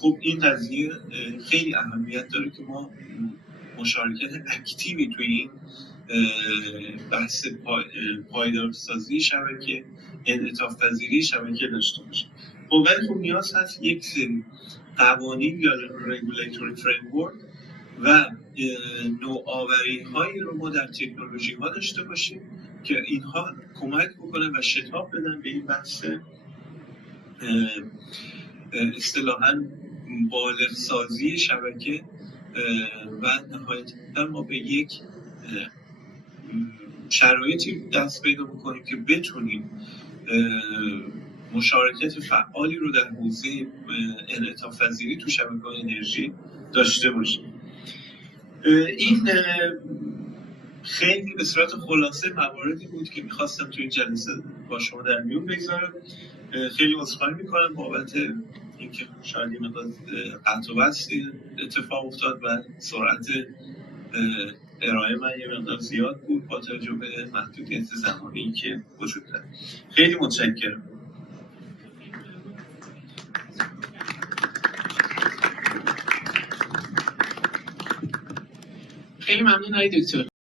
خب این قضیه خیلی اهمیت داره که ما مشارکت اکتیوی توی این بحث پایدارسازی شبکه، انعطاف پذیری شبکه داشته باشیم. خب ولی خب نیاز هست یک سری قوانین یا رگولیتوری فریمورک و نوآوری هایی رو ما در تکنولوژی ها داشته باشیم که اینها کمک بکنن و شتاب بدن به این بحث اصطلاحاً بالغ سازی شبکه و نهایتاً ما به یک شرایطی دست پیدا بکنیم که بتونیم مشارکت فعالی رو در حوزه انعطاف پذیری تو شبکه‌های انرژی داشته باشیم. این خیلی به صورت خلاصه مواردی بود که میخواستم تو این جلسه با شما در میون بگذارم. خیلی عذرخواهی میکنم بابت اینکه شاید این مقدار قطع و وصلی اتفاق افتاد و سرعت ارائه من یه مقدار زیاد بود با توجه به محدودیت زمانی که وجود داره. خیلی متشکرم. خیلی ممنون آقای دکتر.